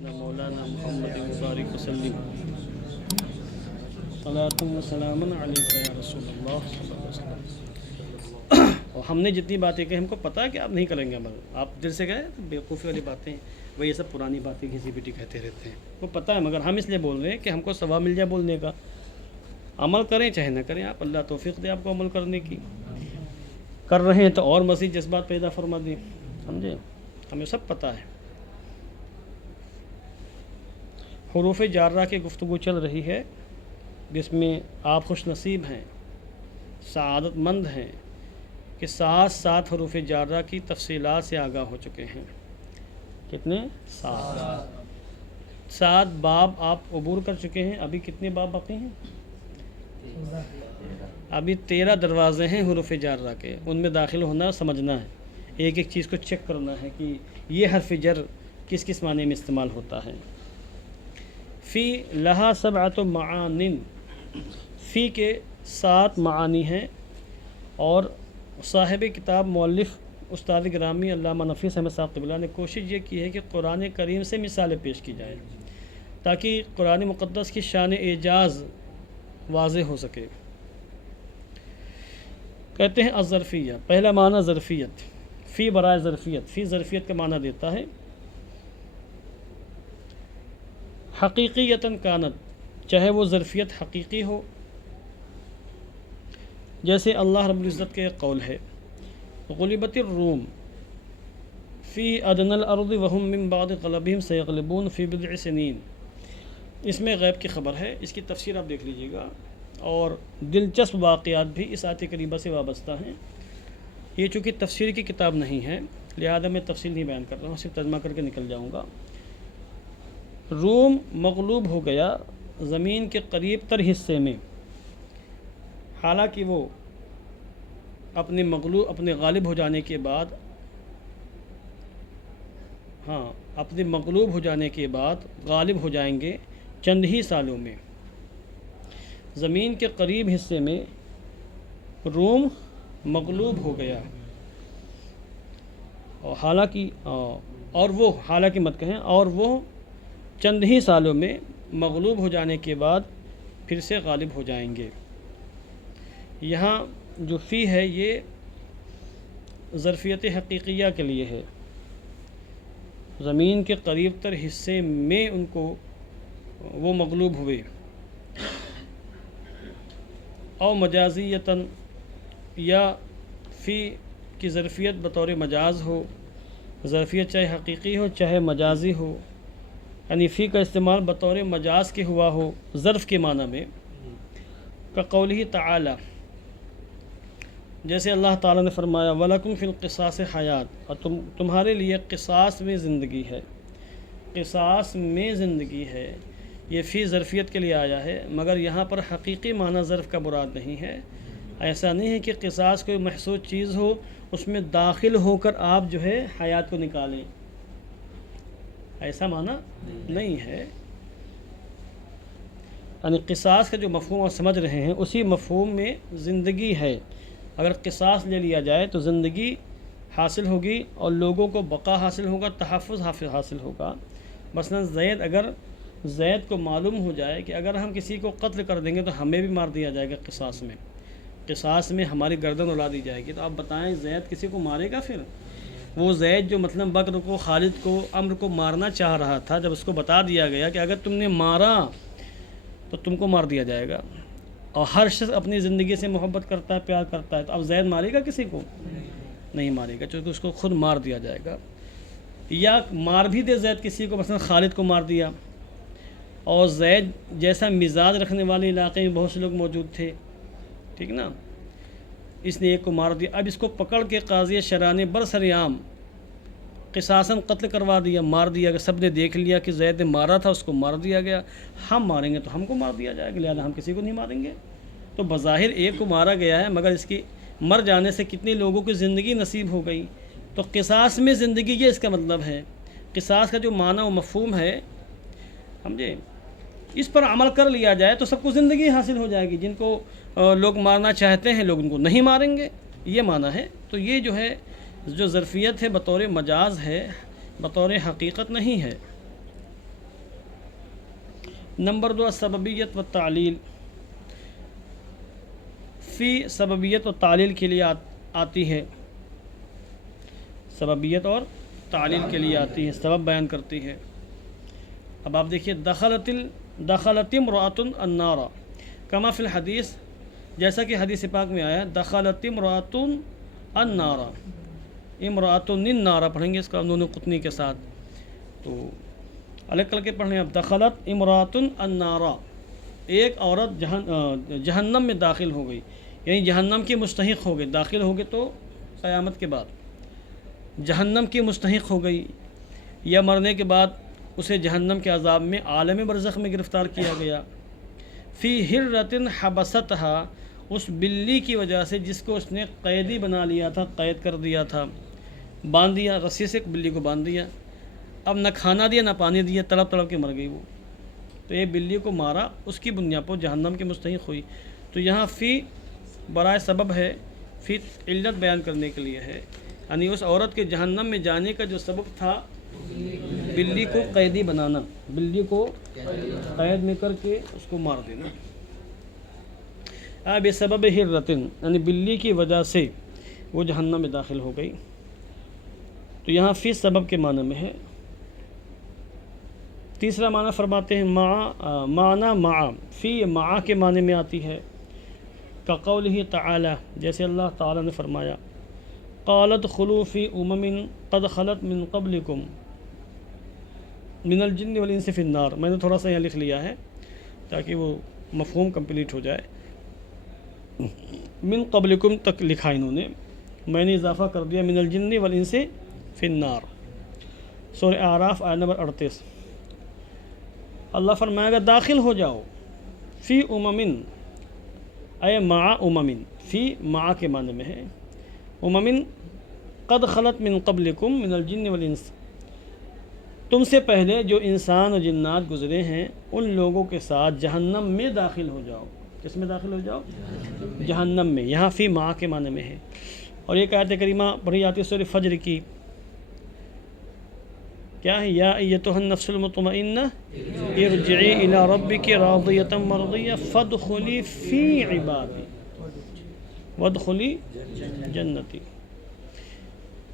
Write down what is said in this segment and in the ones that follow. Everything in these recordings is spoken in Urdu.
مولانا محمد مبارک وسلم صلاۃ و سلام علیک یا رسول اللہ صلی اللہ علیہ وسلم۔ اور ہم نے جتنی باتیں کہیں ہم کو پتہ ہے کہ آپ نہیں کریں گے عمل، آپ دل سے گئے تو بیوقوفی والی باتیں وہ یہ سب پرانی باتیں گھسی پیٹی کہتے رہتے ہیں، وہ پتہ ہے، مگر ہم اس لیے بول رہے ہیں کہ ہم کو ثواب مل جائے بولنے کا۔ عمل کریں چاہے نہ کریں، آپ اللہ توفیق دے آپ کو عمل کرنے کی، کر رہے ہیں تو اور مزید جذبات پیدا فرما دیں، سمجھے، ہمیں سب پتہ ہے۔ حروف جارہ کی گفتگو چل رہی ہے جس میں آپ خوش نصیب ہیں، سعادت مند ہیں کہ سات حروف جارہ کی تفصیلات سے آگاہ ہو چکے ہیں۔ کتنے؟ سات باب آپ عبور کر چکے ہیں۔ ابھی کتنے باب باقی ہیں؟ ابھی 13 دروازے ہیں حروف جارہ کے، ان میں داخل ہونا، سمجھنا ہے، ایک ایک چیز کو چیک کرنا ہے کہ یہ حرف جر کس کس معنی میں استعمال ہوتا ہے۔ فی لہا سبعۃ معان، فی کے 7 معانی ہیں، اور صاحب کتاب مؤلف استاد گرامی علامہ نفیس احمد صاحب قبلہ نے کوشش یہ کی ہے کہ قرآن کریم سے مثالیں پیش کی جائیں تاکہ قرآن مقدس کی شان اعجاز واضح ہو سکے۔ کہتے ہیں الظرفیہ، پہلا معنی ظرفیت، فی برائے ظرفیت، فی ظرفیت کا معنی دیتا ہے حقیقیتاً کانت، چاہے وہ ظرفیت حقیقی ہو، جیسے اللہ رب العزت کے ایک قول ہے غلبت الروم فی ادنی الارض وهم من بعد غلبهم سیغلبون فی بضع سنین، اس میں غیب کی خبر ہے، اس کی تفسیر آپ دیکھ لیجئے گا، اور دلچسپ واقعات بھی اس آیت کریمہ سے وابستہ ہیں۔ یہ چونکہ تفسیر کی کتاب نہیں ہے لہذا میں تفصیل نہیں بیان کر رہا ہوں، صرف ترجمہ کر کے نکل جاؤں گا۔ روم مغلوب ہو گیا زمین کے قریب تر حصے میں، حالانکہ وہ اپنے غالب ہو جانے کے بعد اپنے مغلوب ہو جانے کے بعد غالب ہو جائیں گے چند ہی سالوں میں۔ زمین کے قریب حصے میں روم مغلوب ہو گیا، اور حالانکہ مت کہیں، اور وہ چند ہی سالوں میں مغلوب ہو جانے کے بعد پھر سے غالب ہو جائیں گے۔ یہاں جو فی ہے یہ ظرفیت حقیقیہ کے لیے ہے، زمین کے قریب تر حصے میں ان کو وہ مغلوب ہوئے، او مجازیتاً، یا فی کی ظرفیت بطور مجاز ہو، ظرفیت چاہے حقیقی ہو چاہے مجازی ہو، یعنی فی کا استعمال بطور مجاز کے ہوا ہو ظرف کے معنی میں، کا قولہ تعالی، جیسے اللہ تعالیٰ نے فرمایا وَلَكُمْ فِي الْقِصَاصِ حَيَاةٌ، اور تمہارے لیے قصاص میں زندگی ہے، قصاص میں زندگی ہے، یہ فی ظرفیت کے لیے آیا ہے، مگر یہاں پر حقیقی معنی ظرف کا مراد نہیں ہے۔ ایسا نہیں ہے کہ قصاص کوئی محسوس چیز ہو اس میں داخل ہو کر آپ جو ہے حیات کو نکالیں، ایسا معنی نہیں ہے۔ یعنی قصاص کا جو مفہوم آپ سمجھ رہے ہیں اسی مفہوم میں زندگی ہے، اگر قصاص لے لیا جائے تو زندگی حاصل ہوگی اور لوگوں کو بقا حاصل ہوگا، تحفظ حاصل ہوگا۔ مثلا زید کو معلوم ہو جائے کہ اگر ہم کسی کو قتل کر دیں گے تو ہمیں بھی مار دیا جائے گا، قصاص میں ہماری گردن اڑا دی جائے گی، تو آپ بتائیں زید کسی کو مارے گا؟ پھر وہ زید جو مثلا بکر کو، خالد کو، عمرو کو مارنا چاہ رہا تھا، جب اس کو بتا دیا گیا کہ اگر تم نے مارا تو تم کو مار دیا جائے گا، اور ہر شخص اپنی زندگی سے محبت کرتا ہے، پیار کرتا ہے، تو اب زید مارے گا کسی کو؟ نہیں مارے گا، چونکہ اس کو خود مار دیا جائے گا۔ یا مار بھی دے زید کسی کو، مثلا خالد کو مار دیا، اور زید جیسا مزاج رکھنے والے علاقے میں بہت سے لوگ موجود تھے، ٹھیک نا، اس نے ایک کو مار دیا، اب اس کو پکڑ کے قاضی شرع نے برسر عام قصاصاً قتل کروا دیا، مار دیا گیا، سب نے دیکھ لیا کہ زید نے مارا تھا، اس کو مار دیا گیا، ہم ماریں گے تو ہم کو مار دیا جائے گا، لہذا ہم کسی کو نہیں ماریں گے۔ تو بظاہر ایک کو مارا گیا ہے، مگر اس کی مر جانے سے کتنے لوگوں کی زندگی نصیب ہو گئی، تو قصاص میں زندگی، یہ اس کا مطلب ہے۔ قصاص کا جو معنی و مفہوم ہے، سمجھے، اس پر عمل کر لیا جائے تو سب کو زندگی حاصل ہو جائے گی، جن کو لوگ مارنا چاہتے ہیں لوگ ان کو نہیں ماریں گے، یہ معنی ہے۔ تو یہ جو ہے جو ظرفیت ہے بطور مجاز ہے، بطور حقیقت نہیں ہے۔ نمبر 2 سببیت و تعلیل، فی سببیت و تعلیل کے لیے آتی ہے، سببیت اور تعلیل کے لیے آتی ہے، سبب بیان کرتی ہے۔ اب آپ دیکھیے دخلت امرأۃ النار کما فی الحدیث، جیسا کہ حدیث پاک میں آیا دخلت امرأۃ النار، امرأۃ النار پڑھیں گے اس کا نون قطنی کے ساتھ، تو الگ کر کے پڑھیں۔ اب دخلت امرأۃ النار، ایک عورت جہنم میں داخل ہو گئی، یعنی جہنم کی مستحق ہو گئی، داخل ہو گئی تو قیامت کے بعد جہنم کی مستحق ہو گئی، یا مرنے کے بعد اسے جہنم کے عذاب میں عالم برزخ میں گرفتار کیا گیا۔ فی حرۃ حبستھا، اس بلی کی وجہ سے جس کو اس نے قیدی بنا لیا تھا، قید کر دیا تھا، باندھ دیا، رسی سے بلی کو باندھ دیا، اب نہ کھانا دیا نہ پانی دیا، تڑپ تڑپ کے مر گئی وہ، تو یہ بلی کو مارا، اس کی بنیاد پر جہنم کی مستحق ہوئی۔ تو یہاں فی برائے سبب ہے، فی علت بیان کرنے کے لیے ہے، یعنی اس عورت کے جہنم میں جانے کا جو سبب تھا بلی کو قیدی بنانا، بلی کو قید میں کر کے اس کو مار دینا۔ اب سبب حرۃ، یعنی بلی کی وجہ سے وہ جہنم میں داخل ہو گئی، تو یہاں فی سبب کے معنی میں ہے۔ تیسرا معنی فرماتے ہیں معنی مع، فی مع کے معنی میں آتی ہے، کقولہ تعالی، جیسے اللہ تعالی نے فرمایا قالت خلوا فی امم قد خلت من قبلکم من الجن والانس فی النار، میں نے تھوڑا سا یہاں لکھ لیا ہے تاکہ وہ مفہوم کمپلیٹ ہو جائے، من قبلکم تک لکھا انہوں نے، میں نے اضافہ کر دیا من الجن والانس فی النار، سورہ اعراف آیت نمبر 38۔ اللہ فرمائے گا داخل ہو جاؤ، فی امم اے مع امم، فی مع کے معنی میں ہے، امم قد خلت من قبلکم من الجن والانس، تم سے پہلے جو انسان اور جنات گزرے ہیں ان لوگوں کے ساتھ جہنم میں داخل ہو جاؤ۔ کس میں داخل ہو جاؤ؟ جہنم میں، یہاں فی مع کے معنی میں ہے۔ اور ایک آیت کریمہ پڑھی جاتی ہے سورہ فجر کی، کیا ہے؟ یا ایتھا النفس المطمئنہ ارجعی الی ربک راضیۃ مرضیہ فادخلی فی عبادی وادخلی جنتی،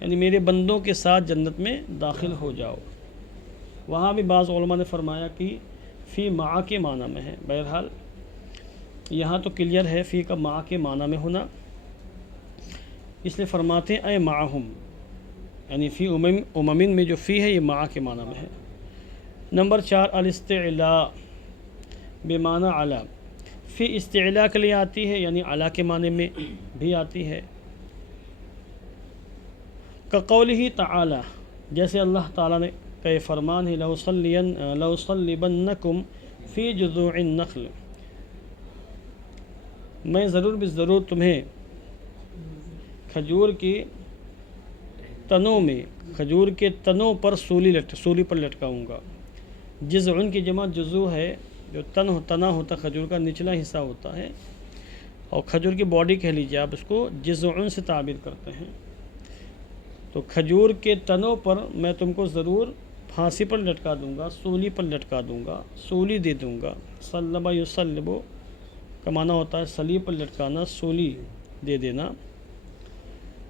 یعنی میرے بندوں کے ساتھ جنت میں داخل ہو جاؤ۔ وہاں بھی بعض علماء نے فرمایا کہ فی مع کے معنی میں ہے، بہرحال یہاں تو کلیئر ہے فی کا مع کے معنی میں ہونا، اس لیے فرماتے ہیں اے معہم، یعنی فی امم میں جو فی ہے یہ مع کے معنی میں ہے۔ نمبر 4 الاستعلاء بمعنی علی، فی استعلاء کے لیے آتی ہے، یعنی علی کے معنی میں بھی آتی ہے، کقولہ تعالی، جیسے اللہ تعالیٰ نے کہ فرمان ہے لَأُصَلِّبَنَّكُمْ فِي جُذُوعِ النَّخْلِ، میں ضرور بضرور تمہیں کھجور کی تنوں میں، کھجور کے تنوں پر سولی پر لٹکاؤں گا۔ جذع کی جمع جزو ہے، جو تنا ہوتا کھجور کا نچلا حصہ ہوتا ہے، اور کھجور کی باڈی کہہ لیجیے آپ اس کو جذع سے تعبیر کرتے ہیں، تو کھجور کے تنوں پر میں تم کو ضرور پھانسی پر لٹکا دوں گا، سولی پر لٹکا دوں گا، سولی دے دوں گا۔ صلب یصلب کا معنی ہوتا ہے صلیب پر لٹکانا، سولی دے دینا،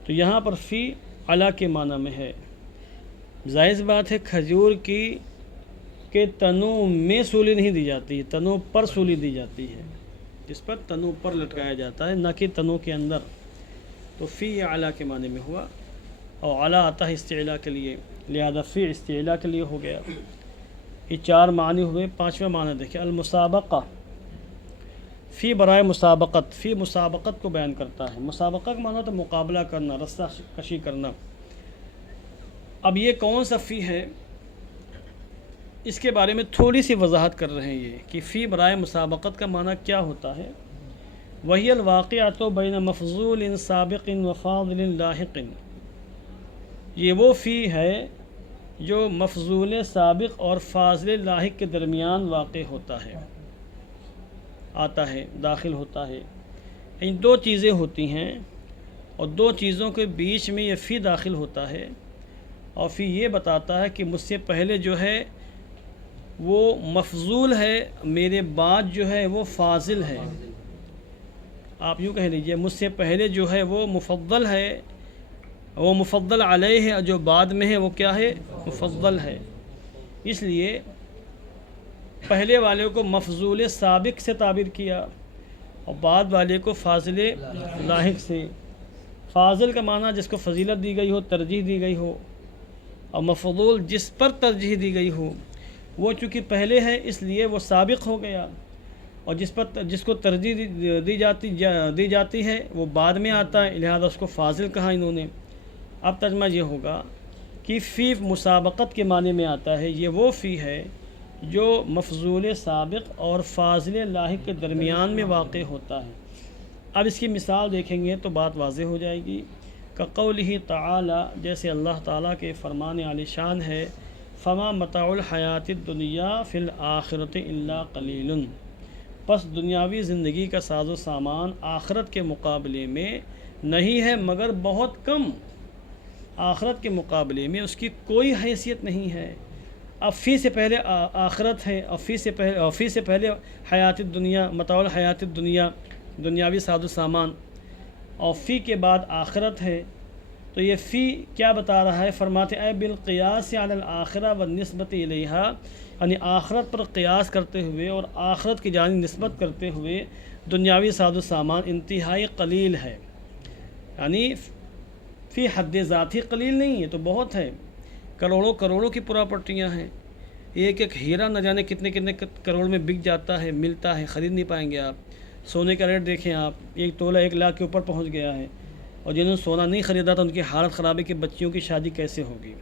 تو یہاں پر فی علی کے معنی میں ہے۔ ظاہر بات ہے کھجور کے تنوں میں سولی نہیں دی جاتی، تنوں پر سولی دی جاتی ہے، جس پر تنوں پر لٹکایا جاتا ہے، نہ کہ تنوں کے اندر، تو فی علی کے معنی میں ہوا، اور علی آتا ہے استعلاء کے لیے، لہذا فی استعلاء کے لیے ہو گیا۔ یہ 4 معنی ہوئے۔ 5واں معنی دیکھیں المسابقہ، فی برائے مسابقت، فی مسابقت کو بیان کرتا ہے۔ مسابقہ کا معنی تو مقابلہ کرنا، رسہ کشی کرنا۔ اب یہ کون سا فی ہے، اس کے بارے میں تھوڑی سی وضاحت کر رہے ہیں یہ کہ فی برائے مسابقت کا معنی کیا ہوتا ہے۔ وہی الواقعۃ بین مفضول سابق و فاضل لاحق، یہ وہ فی ہے جو مفضول سابق اور فاضل لاحق کے درمیان واقع ہوتا ہے، آتا ہے، داخل ہوتا ہے۔ ان 2 چیزیں ہوتی ہیں اور 2 چیزوں کے بیچ میں یہ فی داخل ہوتا ہے، اور فی یہ بتاتا ہے کہ مجھ سے پہلے جو ہے وہ مفضول ہے، میرے بعد جو ہے وہ فاضل ہے. آپ یوں کہہ لیجئے مجھ سے پہلے جو ہے وہ مفضل ہے، وہ مفضل علیہ ہے، جو بعد میں ہے وہ کیا ہے؟ مفضل ہے. اس لیے پہلے والے کو مفضول سابق سے تعبیر کیا اور بعد والے کو فاضل لاحق سے. فاضل کا معنی جس کو فضیلت دی گئی ہو، ترجیح دی گئی ہو، اور مفضول جس پر ترجیح دی گئی ہو. وہ چونکہ پہلے ہے اس لیے وہ سابق ہو گیا، اور جس کو ترجیح دی جاتی ہے وہ بعد میں آتا ہے، لہذا اس کو فاضل کہا انہوں نے. اب ترجمہ یہ ہوگا کہ فی مسابقت کے معنی میں آتا ہے. یہ وہ فی ہے جو مفضول سابق اور فاضل لاحق کے درمیان میں واقع ہوتا ہے. اب اس کی مثال دیکھیں گے تو بات واضح ہو جائے گی. کقولہ تعالی، جیسے اللہ تعالیٰ کے فرمان عالی شان ہے، فما متاع الحیات الدنیا فی الآخرۃ الا قلیل. پس دنیاوی زندگی کا ساز و سامان آخرت کے مقابلے میں نہیں ہے مگر بہت کم. آخرت کے مقابلے میں اس کی کوئی حیثیت نہیں ہے. اب فی سے پہلے آخرت ہے، اور فی سے پہلے حیات الدنیا، متاع الحیات الدنیا، دنیاوی ساز و سامان، اور فی کے بعد آخرت ہے. تو یہ فی کیا بتا رہا ہے؟ فرماتے اے بالقیاس علی الآخرہ والنسبت الیہا، یعنی آخرت پر قیاس کرتے ہوئے اور آخرت کی جانب نسبت کرتے ہوئے دنیاوی ساز و سامان انتہائی قلیل ہے. یعنی فی حد ذاتی قلیل نہیں ہے، تو بہت ہے. کروڑوں کی پراپرٹیاں ہیں، ایک ایک ہیرا نہ جانے کتنے کروڑ میں بک جاتا ہے، ملتا ہے، خرید نہیں پائیں گے آپ. سونے کا ریٹ دیکھیں آپ، 1 تولہ 1 لاکھ کے اوپر پہنچ گیا ہے. اور جنہوں نے سونا نہیں خریدا تھا ان کی حالت خراب ہے کہ بچیوں کی شادی کیسے ہوگی.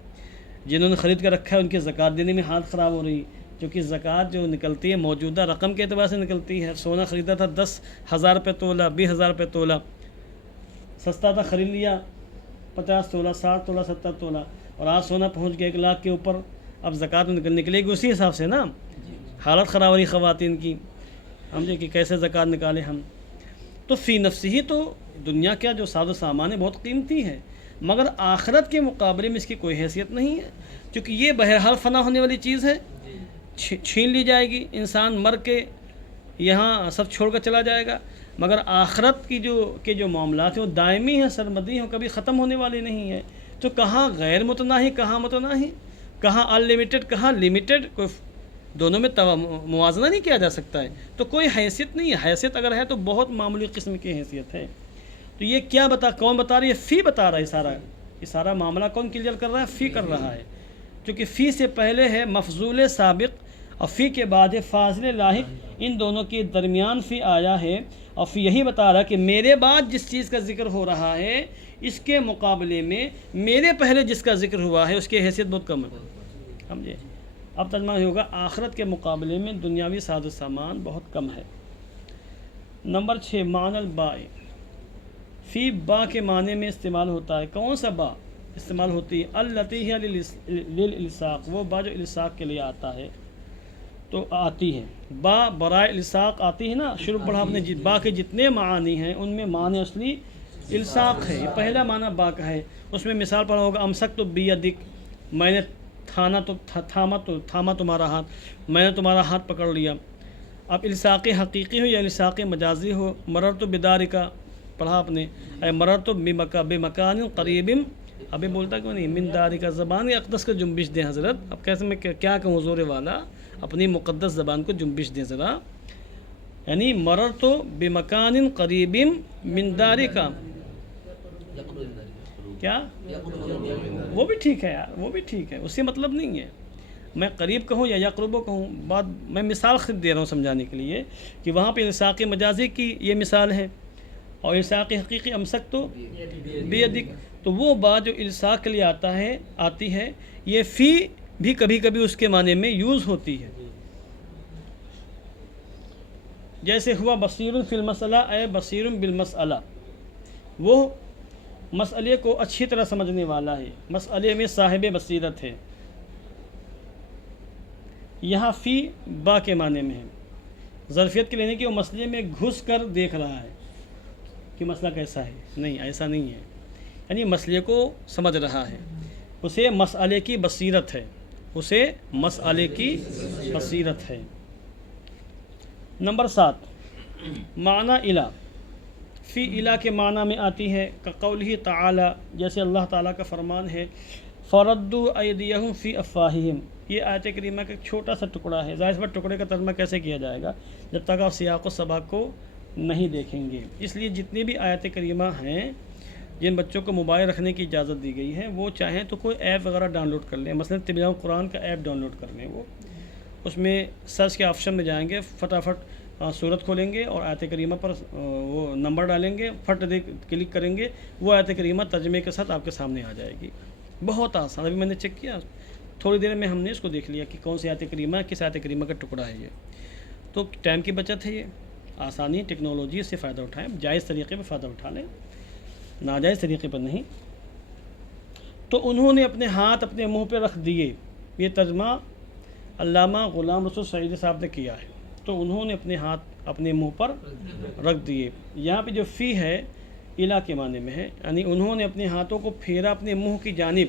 جنہوں نے خرید کر رکھا ہے ان کی زکوٰۃ دینے میں حالت خراب ہو رہی، کیونکہ زکوٰۃ جو نکلتی ہے موجودہ رقم کے اعتبار سے نکلتی ہے. سونا خریدا تھا 10,000 روپے تولہ، 20,000 روپے تولہ، سستا تھا، خرید لیا 50 تولہ، 60 تولہ، 70 تولہ، اور آج سونا پہنچ گیا 1 لاکھ کے اوپر. اب زکوٰۃ نکلے گی اسی حساب سے نا. حالت خراب ہو رہی خواتین کی، سمجھے کہ کیسے زکوٰۃ نکالیں ہم. تو فی نفسی ہی تو دنیا کا جو ساز و سامان ہے بہت قیمتی ہے، مگر آخرت کے مقابلے میں اس کی کوئی حیثیت نہیں ہے، کیونکہ یہ بہرحال فنا ہونے والی چیز ہے، چھین لی جائے گی. انسان مر کے یہاں سب چھوڑ کر چلا جائے گا. مگر آخرت کی جو معاملات ہیں وہ دائمی ہیں، سرمدی ہیں، کبھی ختم ہونے والی نہیں ہے. تو کہاں غیر متناہی، کہاں متناہی، کہاں ان لمیٹڈ، کہاں لمیٹڈ، کوئی دونوں میں موازنہ نہیں کیا جا سکتا ہے. تو کوئی حیثیت نہیں ہے. حیثیت اگر ہے تو بہت معمولی قسم کی حیثیت ہے. تو یہ کیا کون بتا رہی ہے؟ فی بتا رہا ہے. یہ سارا معاملہ کون کلیئر کر رہا ہے؟ فی کر رہا ہے. کیونکہ فی سے پہلے ہے مفضول سابق اور فی کے بعد ہے فاضل لاحق. ان دونوں کے درمیان فی آیا ہے، اور فی یہی بتا رہا ہے کہ میرے بعد جس چیز کا ذکر ہو رہا ہے اس کے مقابلے میں میرے پہلے جس کا ذکر ہوا ہے اس کی حیثیت بہت کم ہے. سمجھے؟ اب ترجمہ ہوگا آخرت کے مقابلے میں دنیاوی ساز و سامان بہت کم ہے. نمبر 6 معنی الباء. فی با کے معنی میں استعمال ہوتا ہے. کون سا با استعمال ہوتی ہے؟ التی ہے للالصاق، وہ با جو الصاق کے لیے آتا ہے تو آتی ہے. با برائے الصاق آتی ہے نا. شروع پڑھا آپ نے با کے جتنے معانی ہیں ان میں معنی اصلی الصاق ہے. یہ پہلا معنی با کا ہے. اس میں مثال پڑھا ہوگا امسک تو بیدک، میں نے تھاما تمہارا ہاتھ، میں نے تمہارا ہاتھ پکڑ لیا. اب الصاق حقیقی ہو یا الصاق مجازی ہو. مررت بدارکا پڑھا آپ نے، اے مررت بمکان قریب. ابھی بولتا کیوں نہیں؟ من دارکا، زبان اقدس کو جنبش دیں حضرت. اب کیسے میں کیا کہوں زور والا، اپنی مقدس زبان کو جنبش دیں ذرا. یعنی مررت بمکان قریب من دارکا، کیا وہ بھی ٹھیک ہے یار، وہ بھی ٹھیک ہے، اس سے مطلب نہیں ہے میں قریب کہوں یا یقربو کہوں. بات میں مثال خود دے رہا ہوں سمجھانے کے لیے کہ وہاں پہ الصاق مجازی کی یہ مثال ہے، اور الصاق حقیقی امسک تو بیدک. تو وہ بات جو الصاق کے لیے آتی ہے یہ فی بھی کبھی کبھی اس کے معنی میں یوز ہوتی ہے. جیسے ہوا بصیر فی المسئلہ، اے بصیر بالمسئلہ، وہ مسئلے کو اچھی طرح سمجھنے والا ہے، مسئلے میں صاحب بصیرت ہے. یہاں فی با کے معنی میں ہے، ظرفیت کے لینے کی وہ مسئلے میں گھس کر دیکھ رہا ہے کہ مسئلہ کیسا ہے. نہیں، ایسا نہیں ہے. یعنی مسئلے کو سمجھ رہا ہے، اسے مسئلے کی بصیرت ہے، اسے مسئلے کی بصیرت ہے۔ نمبر 7 معنی الہ، فی الہ کے معنی میں آتی ہے کقولہ تعالی، جیسے اللہ تعالیٰ کا فرمان ہے فردوا ایدیہم فی افواہہم۔ یہ آیت کریمہ کا ایک چھوٹا سا ٹکڑا ہے، ظاہر اس ٹکڑے کا ترجمہ کیسے کیا جائے گا جب تک آپ سیاق و سباق کو نہیں دیکھیں گے۔ اس لیے جتنی بھی آیت کریمہ ہیں جن بچوں کو موبائل رکھنے کی اجازت دی گئی ہے وہ چاہیں تو کوئی ایپ وغیرہ ڈاؤن لوڈ کر لیں، مثلا تبیان قرآن کا ایپ ڈاؤن لوڈ کر لیں، وہ اس میں سرچ کے آپشن میں جائیں گے، فٹافٹ صورت کھولیں گے اور آیت کریمہ پر وہ نمبر ڈالیں گے، کلک کریں گے، وہ آیت کریمہ ترجمے کے ساتھ آپ کے سامنے آ جائے گی۔ بہت آسان، ابھی میں نے چیک کیا، تھوڑی دیر میں ہم نے اس کو دیکھ لیا کہ کون سی آیت کریمہ کس آیت کریمہ کا ٹکڑا ہے۔ یہ تو ٹائم کی بچت ہے، یہ آسانی، ٹیکنالوجی سے فائدہ اٹھائیں، جائز طریقے پہ فائدہ اٹھا لیں، ناجائز طریقے پر نہیں۔ تو انہوں نے اپنے ہاتھ اپنے منہ پہ رکھ دیے، یہ ترجمہ علامہ غلام رسول سعیدی صاحب نے کیا ہے۔ تو انہوں نے اپنے ہاتھ اپنے منہ پر رکھ دیے، یہاں پہ جو فی ہے الہ کے معنی میں ہے، یعنی انہوں نے اپنے ہاتھوں کو پھیرا اپنے منہ کی جانب،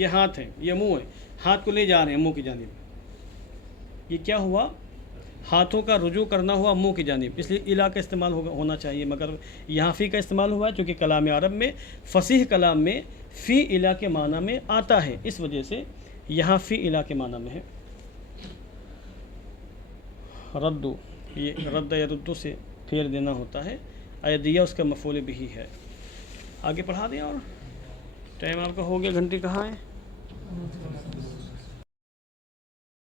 یہ ہاتھ ہے یہ منہ ہے، ہاتھ کو لے جا رہے ہیں منہ کی جانب، یہ کیا ہوا؟ ہاتھوں کا رجوع کرنا ہوا منہ کی جانب، اس لیے الہ کا استعمال ہونا چاہیے، مگر یہاں فی کا استعمال ہوا ہے چونکہ کلام عرب میں فصیح کلام میں فی الہ کے معنی میں آتا ہے، اس وجہ سے یہاں فی الہ کے معنی میں ہے۔ ردو، یہ رد یردو سے پھیر دینا ہوتا ہے، ایدیہ اس کا مفعول بھی ہے۔ آگے پڑھا دیں، اور ٹائم آپ کا ہو گیا، گھنٹی کہاں ہے؟